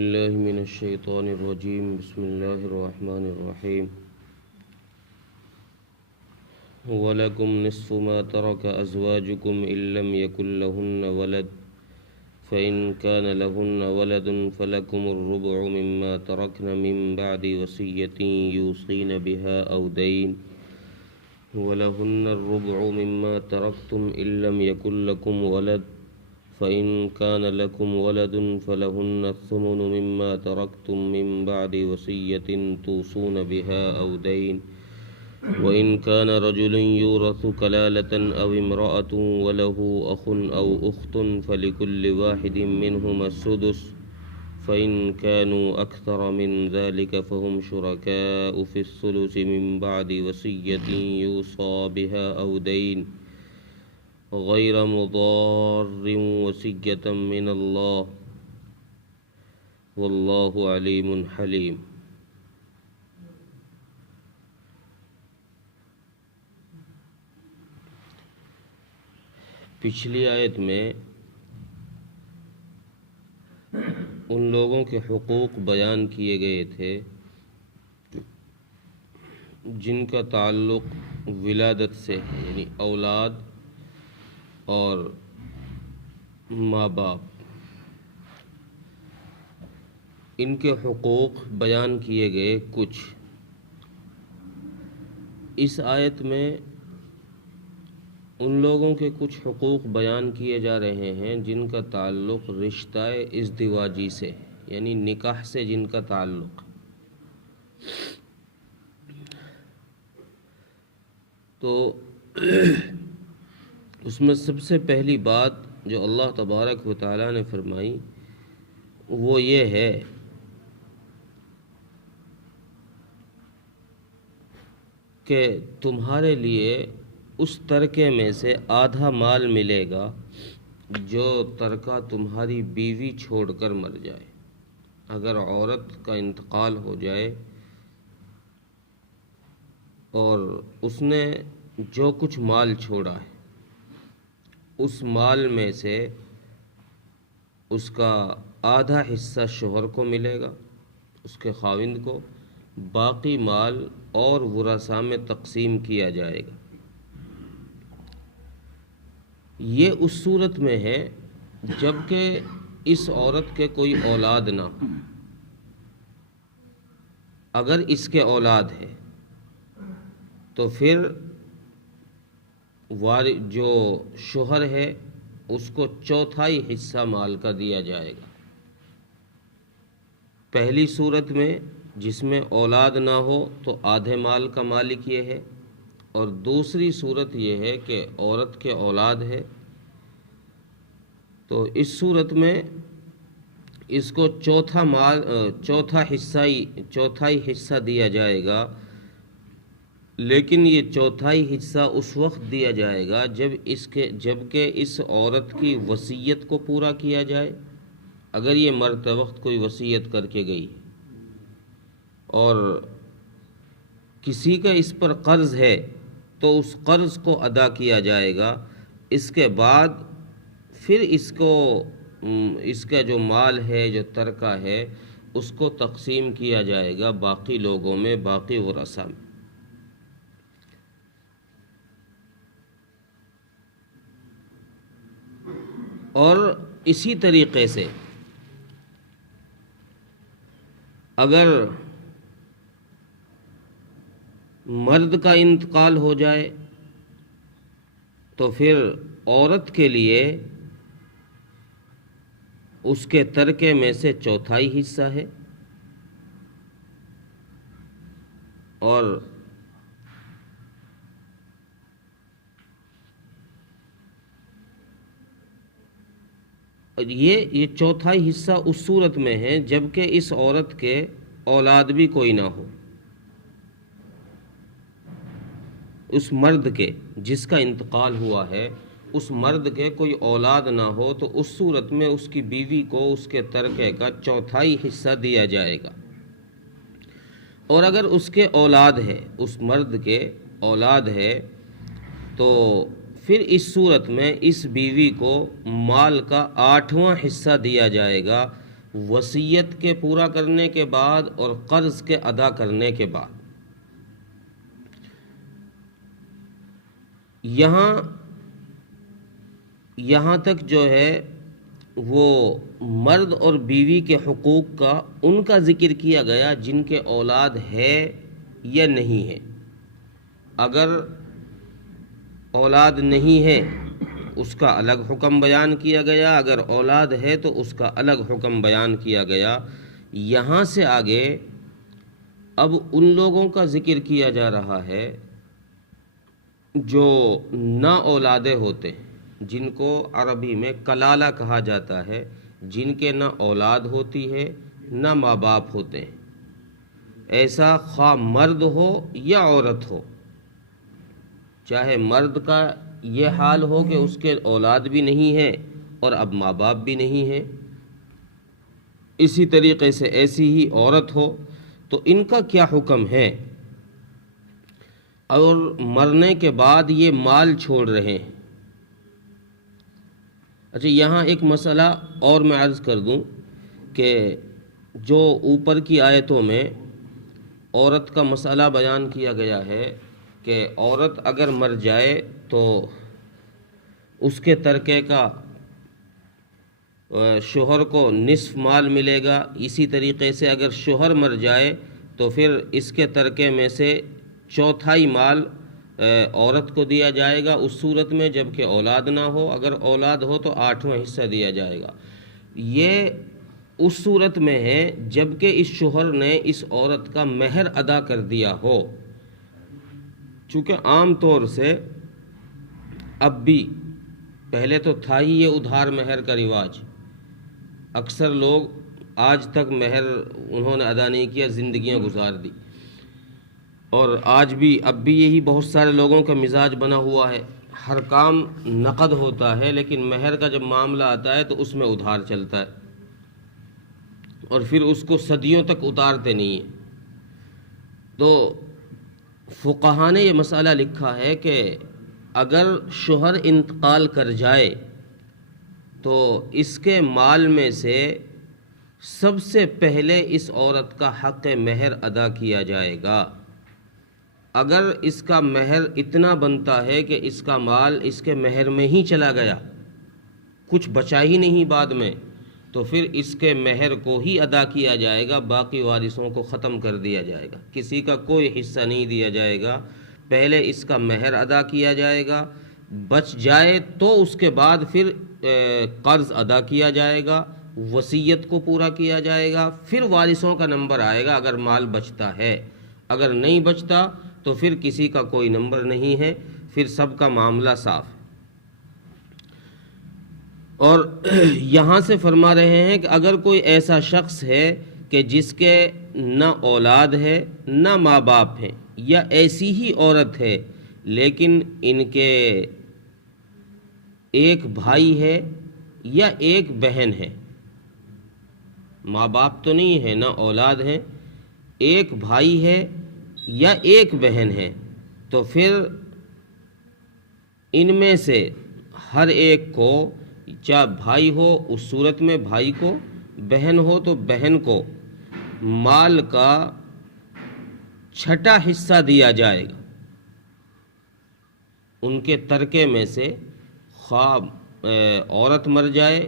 باللہ من الشیطان الرجیم بسم اللہ الرحمن الرحیم وَلَكُمْ نِصْفُ مَا تَرَكَ أَزْوَاجُكُمْ إِن لَّمْ يَكُن لَّهُنَّ وَلَدٌ فَإِن كَانَ لَهُنَّ وَلَدٌ فَلَكُمُ الرُّبُعُ مِمَّا تَرَكْنَ مِن بَعْدِ وَصِيَّةٍ يُوصِينَ بِهَا أَوْ دَيْنٍ وَلَهُنَّ الرُّبُعُ مِمَّا تَرَكْتُمْ إِن لَّمْ يَكُن لَّكُمْ وَلَدٌ فَإِن كَانَ لَكُمْ وَلَدٌ فَلَهُنَّ الثُّمُنُ مِمَّا تَرَكْتُم مِّن بَعْدِ وَصِيَّةٍ تُوصُونَ بِهَا أَوْ دَيْنٍ وَإِن كَانَ رَجُلٌ يُورَثُ كَلَالَةً أَوْ امْرَأَةٌ وَلَهُ أَخٌ أَوْ أُخْتٌ فَلِكُلِّ وَاحِدٍ مِّنْهُمَا السُّدُسُ فَإِن كَانُوا أَكْثَرَ مِن ذَلِكَ فَهُمْ شُرَكَاءُ فِي الثُّلُثِ مِن بَعْدِ وَصِيَّةٍ يُوصَىٰ بِهَا أَوْ دَيْنٍ غَيْرَ مُضَارٍّ وَصِيَّةً مِّنَ اللَّهِ وَاللَّهُ عَلِيمٌ حَلِيمٌ۔ پچھلی آیت میں ان لوگوں کے حقوق بیان کیے گئے تھے جن کا تعلق ولادت سے ہے، یعنی اولاد اور ماں باپ، ان کے حقوق بیان کیے گئے کچھ۔ اس آیت میں ان لوگوں کے کچھ حقوق بیان کیے جا رہے ہیں جن کا تعلق رشتہ ازدواجی سے، یعنی نکاح سے جن کا تعلق۔ تو اس میں سب سے پہلی بات جو اللہ تبارک و تعالیٰ نے فرمائی وہ یہ ہے کہ تمہارے لیے اس ترکے میں سے آدھا مال ملے گا جو ترکہ تمہاری بیوی چھوڑ کر مر جائے۔ اگر عورت کا انتقال ہو جائے اور اس نے جو کچھ مال چھوڑا ہے اس مال میں سے اس کا آدھا حصہ شوہر کو ملے گا، اس کے خاوند کو، باقی مال اور ورثاء میں تقسیم کیا جائے گا۔ یہ اس صورت میں ہے جب کہ اس عورت کے کوئی اولاد نہ ہو۔ اگر اس کے اولاد ہے تو پھر جو شوہر ہے اس کو چوتھائی حصہ مال کا دیا جائے گا۔ پہلی صورت میں جس میں اولاد نہ ہو تو آدھے مال کا مالک یہ ہے، اور دوسری صورت یہ ہے کہ عورت کے اولاد ہے تو اس صورت میں اس کو چوتھائی حصہ دیا جائے گا، لیکن یہ چوتھائی حصہ اس وقت دیا جائے گا جبکہ اس عورت کی وصیت کو پورا کیا جائے۔ اگر یہ مرتے وقت کوئی وصیت کر کے گئی اور کسی کا اس پر قرض ہے تو اس قرض کو ادا کیا جائے گا، اس کے بعد پھر اس کا جو مال ہے، جو ترکہ ہے، اس کو تقسیم کیا جائے گا باقی لوگوں میں، باقی ورثاء میں۔ اور اسی طریقے سے اگر مرد کا انتقال ہو جائے تو پھر عورت کے لیے اس کے ترکے میں سے چوتھائی حصہ ہے، اور یہ چوتھائی حصہ اس صورت میں ہے جبکہ اس عورت کے اولاد بھی کوئی نہ ہو۔ اس مرد کے جس کا انتقال ہوا ہے، اس مرد کے کوئی اولاد نہ ہو تو اس صورت میں اس کی بیوی کو اس کے ترکے کا چوتھائی حصہ دیا جائے گا۔ اور اگر اس کے اولاد ہے، اس مرد کے اولاد ہے، تو پھر اس صورت میں اس بیوی کو مال کا 8واں حصہ دیا جائے گا، وصیت کے پورا کرنے کے بعد اور قرض کے ادا کرنے کے بعد۔ یہاں تک جو ہے وہ مرد اور بیوی کے حقوق کا ان کا ذکر کیا گیا جن کے اولاد ہے یا نہیں ہے۔ اگر اولاد نہیں ہے اس کا الگ حکم بیان کیا گیا، اگر اولاد ہے تو اس کا الگ حکم بیان کیا گیا۔ یہاں سے آگے اب ان لوگوں کا ذکر کیا جا رہا ہے جو نا اولادے ہوتے ہیں، جن کو عربی میں کلالہ کہا جاتا ہے، جن کے نہ اولاد ہوتی ہے نہ ماں باپ ہوتے ہیں۔ ایسا خواہ مرد ہو یا عورت ہو، چاہے مرد کا یہ حال ہو کہ اس کے اولاد بھی نہیں ہے اور اب ماں باپ بھی نہیں ہے، اسی طریقے سے ایسی ہی عورت ہو، تو ان کا کیا حکم ہے؟ اور مرنے کے بعد یہ مال چھوڑ رہے ہیں۔ اچھا، یہاں ایک مسئلہ اور میں عرض کر دوں کہ جو اوپر کی آیتوں میں عورت کا مسئلہ بیان کیا گیا ہے کہ عورت اگر مر جائے تو اس کے ترکے کا شوہر کو نصف مال ملے گا، اسی طریقے سے اگر شوہر مر جائے تو پھر اس کے ترکے میں سے چوتھائی مال عورت کو دیا جائے گا اس صورت میں جب کہ اولاد نہ ہو، اگر اولاد ہو تو 8واں حصہ دیا جائے گا۔ یہ اس صورت میں ہے جب کہ اس شوہر نے اس عورت کا مہر ادا کر دیا ہو، چونکہ عام طور سے اب بھی، پہلے تو تھا ہی یہ ادھار مہر کا رواج، اکثر لوگ آج تک مہر انہوں نے ادا نہیں کیا، زندگیاں گزار دی، اور آج بھی اب بھی یہی بہت سارے لوگوں کا مزاج بنا ہوا ہے، ہر کام نقد ہوتا ہے لیکن مہر کا جب معاملہ آتا ہے تو اس میں ادھار چلتا ہے اور پھر اس کو صدیوں تک اتارتے نہیں ہیں۔ تو فقہاء نے یہ مسئلہ لکھا ہے کہ اگر شوہر انتقال کر جائے تو اس کے مال میں سے سب سے پہلے اس عورت کا حق مہر ادا کیا جائے گا۔ اگر اس کا مہر اتنا بنتا ہے کہ اس کا مال اس کے مہر میں ہی چلا گیا، کچھ بچا ہی نہیں بعد میں، تو پھر اس کے مہر کو ہی ادا کیا جائے گا، باقی وارثوں کو ختم کر دیا جائے گا، کسی کا کوئی حصہ نہیں دیا جائے گا، پہلے اس کا مہر ادا کیا جائے گا، بچ جائے تو اس کے بعد پھر قرض ادا کیا جائے گا، وصیت کو پورا کیا جائے گا، پھر وارثوں کا نمبر آئے گا اگر مال بچتا ہے، اگر نہیں بچتا تو پھر کسی کا کوئی نمبر نہیں ہے، پھر سب کا معاملہ صاف ہے۔ اور یہاں سے فرما رہے ہیں کہ اگر کوئی ایسا شخص ہے کہ جس کے نہ اولاد ہے نہ ماں باپ ہیں، یا ایسی ہی عورت ہے لیکن ان کے ایک بھائی ہے یا ایک بہن ہے، ماں باپ تو نہیں ہے نہ اولاد ہیں، ایک بھائی ہے یا ایک بہن ہے، تو پھر ان میں سے ہر ایک کو، چاہے بھائی ہو اس صورت میں بھائی کو، بہن ہو تو بہن کو، مال کا چھٹا حصہ دیا جائے گا۔ ان کے ترکے میں سے خواہ عورت مر جائے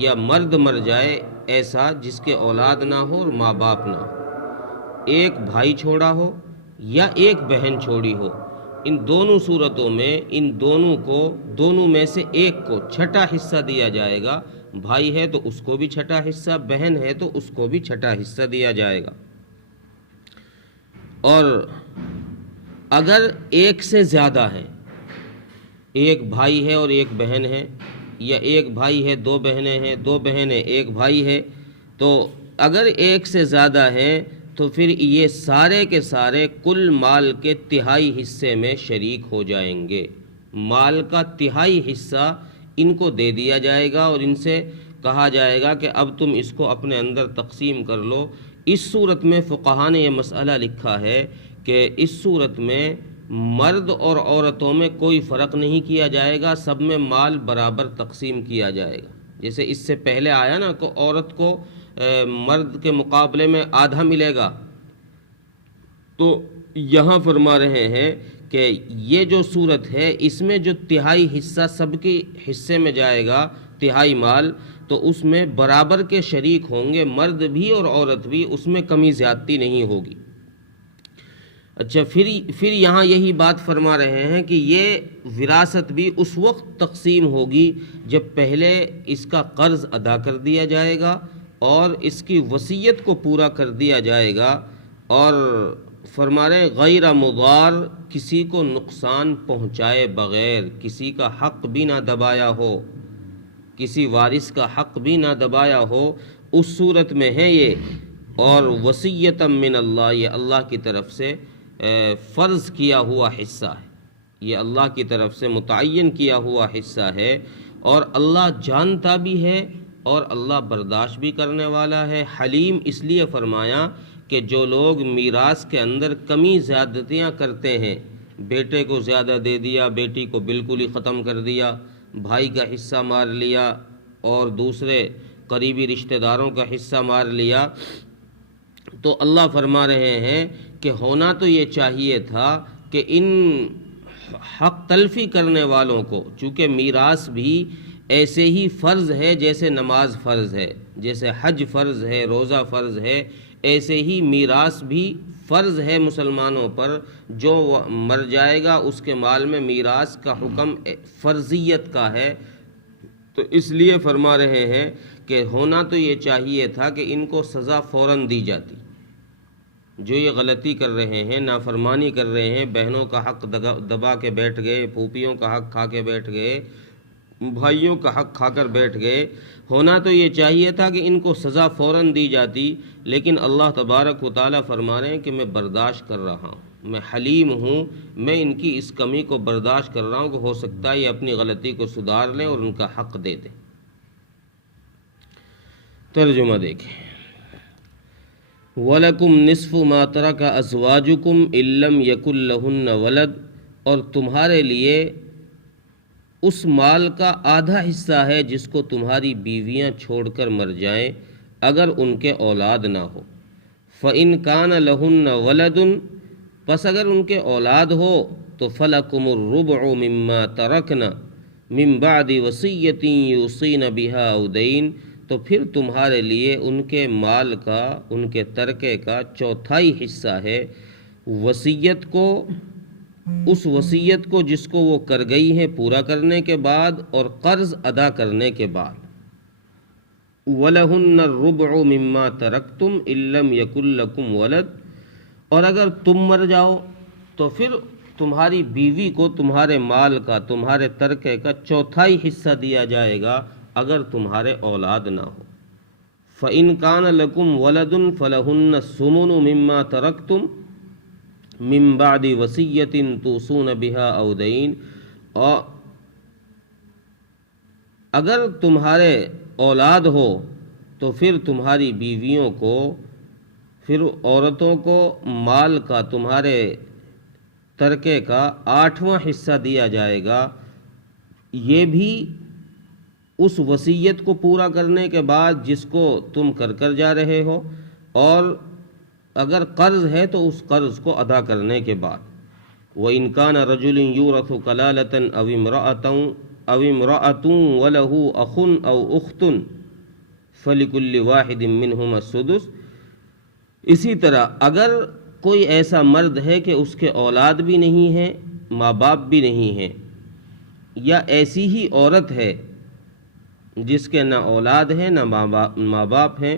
یا مرد مر جائے ایسا جس کے اولاد نہ ہو اور ماں باپ نہ ہو، ایک بھائی چھوڑا ہو یا ایک بہن چھوڑی ہو، ان دونوں صورتوں میں ان دونوں میں سے ایک کو چھٹا حصہ دیا جائے گا، بھائی ہے تو اس کو بھی چھٹا حصہ، بہن ہے تو اس کو بھی چھٹا حصہ دیا جائے گا۔ اور اگر ایک سے زیادہ ہے، ایک بھائی ہے اور ایک بہن ہے، یا ایک بھائی ہے دو بہنیں ہیں، دو بہنیں ایک بھائی ہے، تو اگر ایک سے زیادہ ہیں تو پھر یہ سارے کے سارے کل مال کے تہائی حصے میں شریک ہو جائیں گے، مال کا تہائی حصہ ان کو دے دیا جائے گا اور ان سے کہا جائے گا کہ اب تم اس کو اپنے اندر تقسیم کر لو۔ اس صورت میں فقہاء نے یہ مسئلہ لکھا ہے کہ اس صورت میں مرد اور عورتوں میں کوئی فرق نہیں کیا جائے گا، سب میں مال برابر تقسیم کیا جائے گا۔ جیسے اس سے پہلے آیا نا کہ عورت کو مرد کے مقابلے میں آدھا ملے گا۔ تو یہاں فرما رہے ہیں کہ یہ جو صورت ہے اس میں جو تہائی حصہ سب کے حصے میں جائے گا، تہائی مال، تو اس میں برابر کے شریک ہوں گے، مرد بھی اور عورت بھی، اس میں کمی زیادتی نہیں ہوگی۔ اچھا، پھر یہاں یہی بات فرما رہے ہیں کہ یہ وراثت بھی اس وقت تقسیم ہوگی جب پہلے اس کا قرض ادا کر دیا جائے گا اور اس کی وصیت کو پورا کر دیا جائے گا، اور فرما رہے غیر مضار، کسی کو نقصان پہنچائے بغیر، کسی کا حق بھی نہ دبایا ہو، کسی وارث کا حق بھی نہ دبایا ہو، اس صورت میں ہے یہ۔ اور وصیۃ من اللہ، یہ اللہ کی طرف سے فرض کیا ہوا حصہ ہے، یہ اللہ کی طرف سے متعین کیا ہوا حصہ ہے، اور اللہ جانتا بھی ہے اور اللہ برداشت بھی کرنے والا ہے۔ حلیم اس لیے فرمایا کہ جو لوگ میراث کے اندر کمی زیادتیاں کرتے ہیں، بیٹے کو زیادہ دے دیا، بیٹی کو بالکل ہی ختم کر دیا، بھائی کا حصہ مار لیا اور دوسرے قریبی رشتہ داروں کا حصہ مار لیا، تو اللہ فرما رہے ہیں کہ ہونا تو یہ چاہیے تھا کہ ان حق تلفی کرنے والوں کو، چونکہ میراث بھی ایسے ہی فرض ہے جیسے نماز فرض ہے، جیسے حج فرض ہے، روزہ فرض ہے، ایسے ہی میراث بھی فرض ہے مسلمانوں پر۔ جو مر جائے گا اس کے مال میں میراث کا حکم فرضیت کا ہے، تو اس لیے فرما رہے ہیں کہ ہونا تو یہ چاہیے تھا کہ ان کو سزا فوراً دی جاتی۔ جو یہ غلطی کر رہے ہیں، نافرمانی کر رہے ہیں، بہنوں کا حق دبا کے بیٹھ گئے، پھوپھیوں کا حق کھا کے بیٹھ گئے، بھائیوں کا حق کھا کر بیٹھ گئے، ہونا تو یہ چاہیے تھا کہ ان کو سزا فوراً دی جاتی، لیکن اللہ تبارک و تعالیٰ فرما رہے ہیں کہ میں برداشت کر رہا ہوں، میں حلیم ہوں، میں ان کی اس کمی کو برداشت کر رہا ہوں کہ ہو سکتا ہے یہ اپنی غلطی کو سدھار لیں اور ان کا حق دے دیں۔ ترجمہ دیکھیں، وَلَكُمْ نِصْفُ مَا تَرَكَ أَزْوَاجُكُمْ إِن لَّمْ يَكُن لَّهُنَّ وَلَدٌ، اور تمہارے لیے اس مال کا آدھا حصہ ہے جس کو تمہاری بیویاں چھوڑ کر مر جائیں اگر ان کے اولاد نہ ہو۔ فَإِن كَانَ لَهُنَّ وَلَدٌ، پس اگر ان کے اولاد ہو تو فَلَكُمُ الرُّبُعُ مِمَّا تَرَكْنَ مِن بَعْدِ وَصِيَّةٍ يُوصِينَ بِهَا أَوْ دَيْنٍ، تو پھر تمہارے لیے ان کے مال کا، ان کے ترکے کا چوتھائی حصہ ہے، وصیت کو، اس وصیت کو جس کو وہ کر گئی ہیں پورا کرنے کے بعد اور قرض ادا کرنے کے بعد۔ وَلَهُنَّ الرُّبُعُ مِمَّا تَرَكْتُمْ إِن لَّمْ يَكُن لَّكُمْ وَلَدٌ، اور اگر تم مر جاؤ تو پھر تمہاری بیوی کو تمہارے مال کا، تمہارے ترکے کا چوتھائی حصہ دیا جائے گا اگر تمہارے اولاد نہ ہو۔ فَإِن كَانَ لَكُمْ وَلَدٌ فَلَهُنَّ الثُّمُنُ مِمَّا تَرَكْتُمْ مِن بَعْدِ وَصِيَّةٍ تُوصُونَ بِهَا أَوْ دَيْنٍ، اور اگر تمہارے اولاد ہو تو پھر تمہاری بیویوں کو، پھر عورتوں کو مال کا، تمہارے ترکے کا 8واں حصہ دیا جائے گا، یہ بھی اس وصیت کو پورا کرنے کے بعد جس کو تم کر جا رہے ہو، اور اگر قرض ہے تو اس قرض کو ادا کرنے کے بعد۔ وَإِن كَانَ رَجُلٌ يُورَثُ كَلَالَةً أَوِ امْرَأَةٌ وَلَهُ أَخٌ أَوْ أُخْتٌ فَلِكُلِّ وَاحِدٍ مِّنْهُمَا السُّدُسُ، اسی طرح اگر کوئی ایسا مرد ہے کہ اس کے اولاد بھی نہیں ہیں، ماں باپ بھی نہیں ہیں، یا ایسی ہی عورت ہے جس کے نہ اولاد ہے نہ ماں باپ ہیں،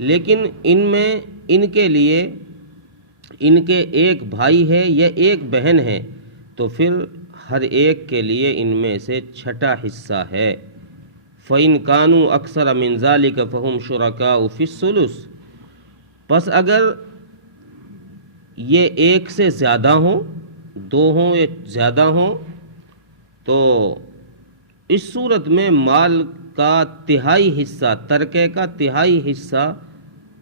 لیکن ان میں ان کے لیے ان کے ایک بھائی ہے یا ایک بہن ہے، تو پھر ہر ایک کے لیے ان میں سے چھٹا حصہ ہے۔ فَإِن كَانُوا أَكْثَرَ مِن ذَلِكَ فَهُمْ شُرَكَاءُ فِي الثُّلُثِ، پس اگر یہ ایک سے زیادہ ہوں، دو ہوں یا زیادہ ہوں، تو اس صورت میں مال کا تہائی حصہ، ترکے کا تہائی حصہ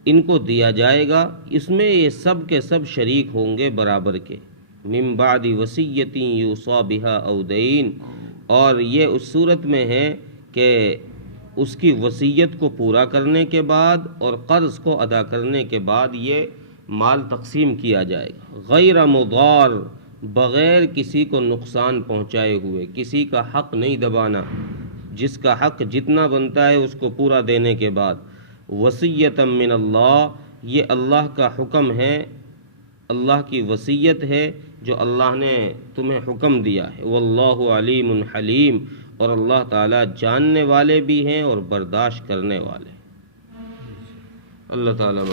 ان کو دیا جائے گا، اس میں یہ سب کے سب شریک ہوں گے برابر کے۔ من بعد وصیۃ یوصی بہا او دین، اور یہ اس صورت میں ہے کہ اس کی وصیت کو پورا کرنے کے بعد اور قرض کو ادا کرنے کے بعد یہ مال تقسیم کیا جائے گا، غیر مضار، بغیر کسی کو نقصان پہنچائے ہوئے، کسی کا حق نہیں دبانا، جس کا حق جتنا بنتا ہے اس کو پورا دینے کے بعد۔ وصیۃ من اللہ، یہ اللہ کا حکم ہے، اللہ کی وصیت ہے جو اللہ نے تمہیں حکم دیا ہے۔ واللہ علیم حلیم، اور اللہ تعالیٰ جاننے والے بھی ہیں اور برداشت کرنے والے۔ اللہ تعالیٰ